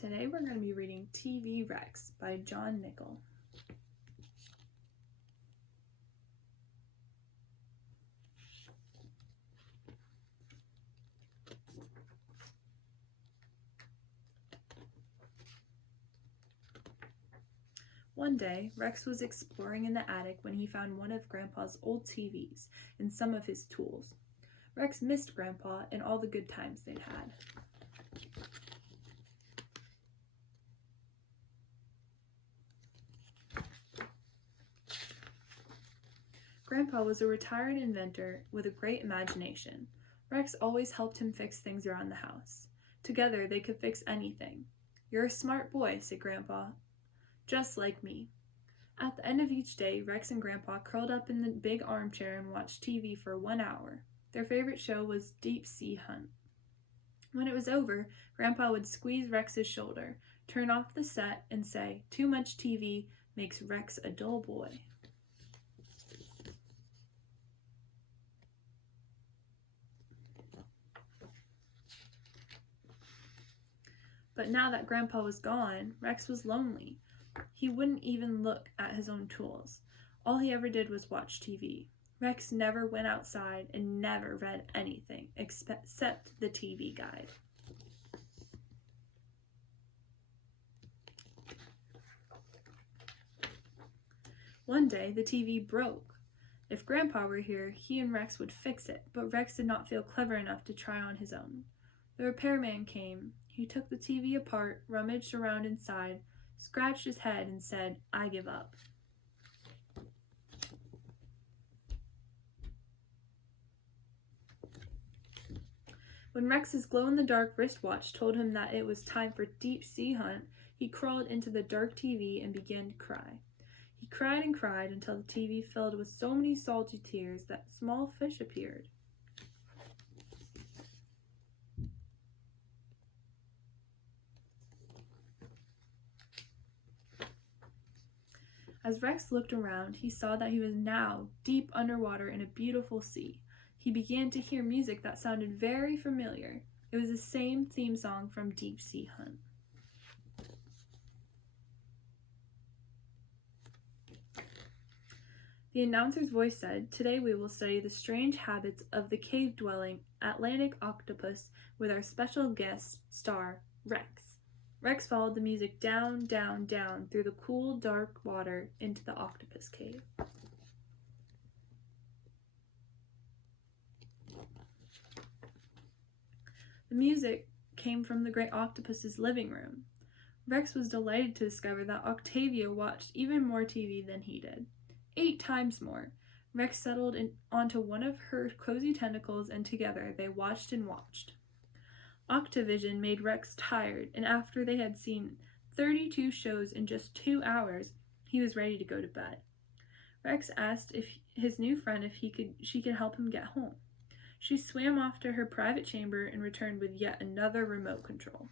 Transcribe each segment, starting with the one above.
Today we're going to be reading TV Rex by John Nickle. One day, Rex was exploring in the attic when he found one of Grandpa's old TVs and some of his tools. Rex missed Grandpa and all the good times they'd had. Grandpa was a retired inventor with a great imagination. Rex always helped him fix things around the house. Together, they could fix anything. "You're a smart boy," said Grandpa. "Just like me." At the end of each day, Rex and Grandpa curled up in the big armchair and watched TV for 1 hour. Their favorite show was Deep Sea Hunt. When it was over, Grandpa would squeeze Rex's shoulder, turn off the set, and say, "Too much TV makes Rex a dull boy." But now that Grandpa was gone, Rex was lonely. He wouldn't even look at his own tools. All he ever did was watch TV. Rex never went outside and never read anything except the TV guide. One day, the TV broke. If Grandpa were here, he and Rex would fix it, but Rex did not feel clever enough to try on his own. The repairman came. He took the TV apart, rummaged around inside, scratched his head, and said, "I give up." When Rex's glow-in-the-dark wristwatch told him that it was time for Deep Sea Hunt, he crawled into the dark TV and began to cry. He cried and cried until the TV filled with so many salty tears that small fish appeared. As Rex looked around, he saw that he was now deep underwater in a beautiful sea. He began to hear music that sounded very familiar. It was the same theme song from Deep Sea Hunt. The announcer's voice said, "Today we will study the strange habits of the cave-dwelling Atlantic octopus with our special guest star, Rex." Rex followed the music down, down, down through the cool, dark water into the octopus cave. The music came from the great octopus's living room. Rex was delighted to discover that Octavia watched even more TV than he did. 8 times more. Rex settled onto one of her cozy tentacles, and together they watched and watched. Octavision made Rex tired, and after they had seen 32 shows in just 2 hours, he was ready to go to bed. Rex asked his new friend if she could help him get home. She swam off to her private chamber and returned with yet another remote control.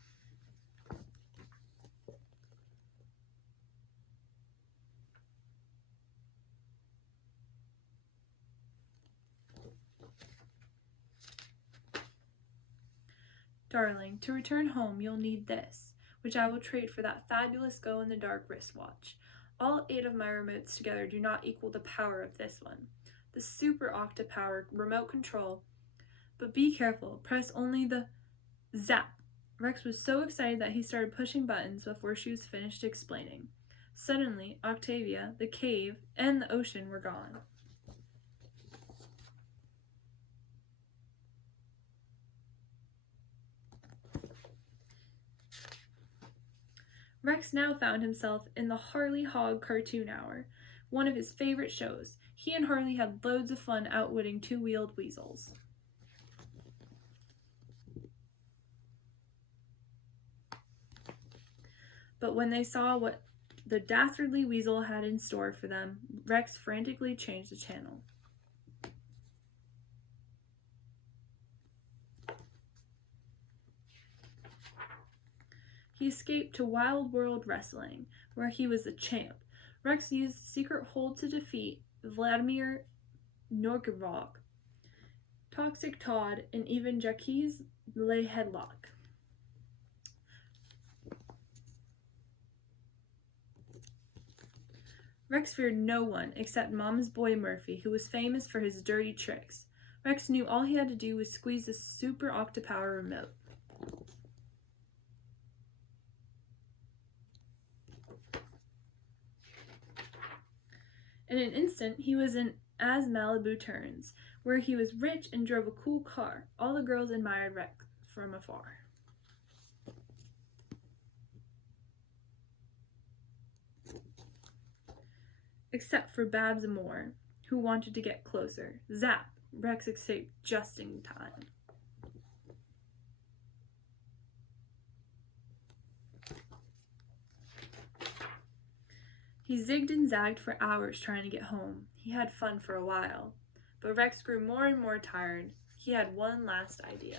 "Darling, to return home you'll need this, which I will trade for that fabulous glow-in-the-dark wristwatch. All 8 of my remotes together do not equal the power of this one. The Super Octa-Power remote control. But be careful, press only the..." Zap! Rex was so excited that he started pushing buttons before she was finished explaining. Suddenly, Octavia, the cave, and the ocean were gone. Rex now found himself in the Harley Hog Cartoon Hour, one of his favorite shows. He and Harley had loads of fun outwitting 2-wheeled weasels. But when they saw what the dastardly weasel had in store for them, Rex frantically changed the channel. He escaped to Wild World Wrestling, where he was the champ. Rex used the secret hold to defeat Vladimir Norgivok, Toxic Todd, and even Jaques Le Headlock. Rex feared no one except Mama's boy Murphy, who was famous for his dirty tricks. Rex knew all he had to do was squeeze the super Octopower remote. In an instant, he was in As Malibu Turns, where he was rich and drove a cool car. All the girls admired Rex from afar. Except for Babs Moore, who wanted to get closer. Zap! Rex escaped just in time. He zigged and zagged for hours trying to get home. He had fun for a while, but Rex grew more and more tired. He had one last idea.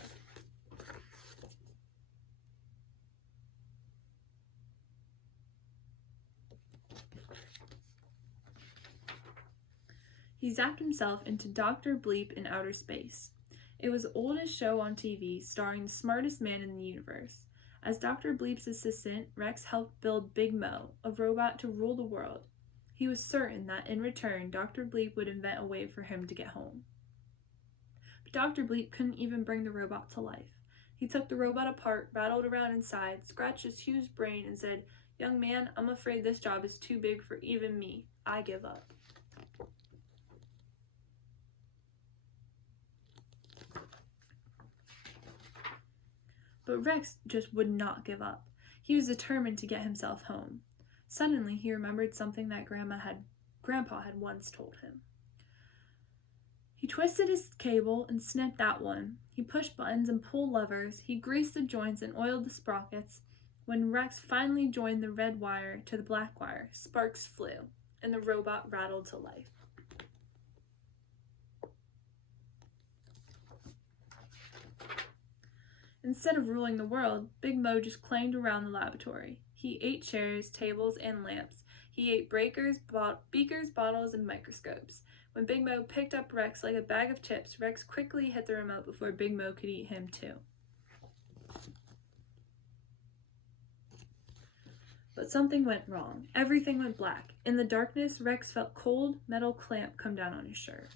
He zapped himself into Dr. Bleep in outer space. It was the oldest show on TV, starring the smartest man in the universe. As Dr. Bleep's assistant, Rex helped build Big Mo, a robot to rule the world. He was certain that in return, Dr. Bleep would invent a way for him to get home. But Dr. Bleep couldn't even bring the robot to life. He took the robot apart, rattled around inside, scratched his huge brain, and said, "Young man, I'm afraid this job is too big for even me. I give up." But Rex just would not give up. He was determined to get himself home. Suddenly, he remembered something that Grandpa had once told him. He twisted his cable and snipped that one. He pushed buttons and pulled levers. He greased the joints and oiled the sprockets. When Rex finally joined the red wire to the black wire, sparks flew, and the robot rattled to life. Instead of ruling the world, Big Mo just clanged around the laboratory. He ate chairs, tables, and lamps. He ate beakers, bottles, and microscopes. When Big Mo picked up Rex like a bag of chips, Rex quickly hit the remote before Big Mo could eat him too. But something went wrong. Everything went black. In the darkness, Rex felt cold metal clamp come down on his shirt.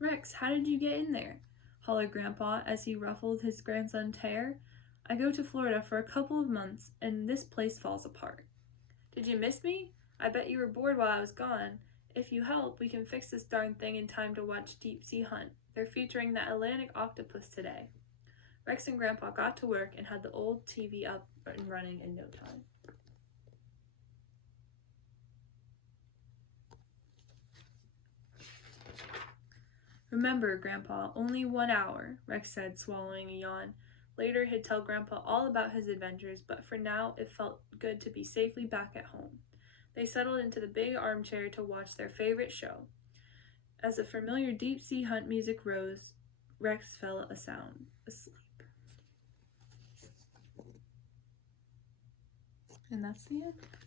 "Rex, how did you get in there?" hollered Grandpa as he ruffled his grandson's hair. "I go to Florida for a couple of months, and this place falls apart." "Did you miss me? I bet you were bored while I was gone. If you help, we can fix this darn thing in time to watch Deep Sea Hunt. They're featuring the Atlantic octopus today." Rex and Grandpa got to work and had the old TV up and running in no time. "Remember, Grandpa, only 1 hour," Rex said, swallowing a yawn. Later, he'd tell Grandpa all about his adventures, but for now, it felt good to be safely back at home. They settled into the big armchair to watch their favorite show. As the familiar Deep Sea Hunt music rose, Rex fell asleep. And that's the end.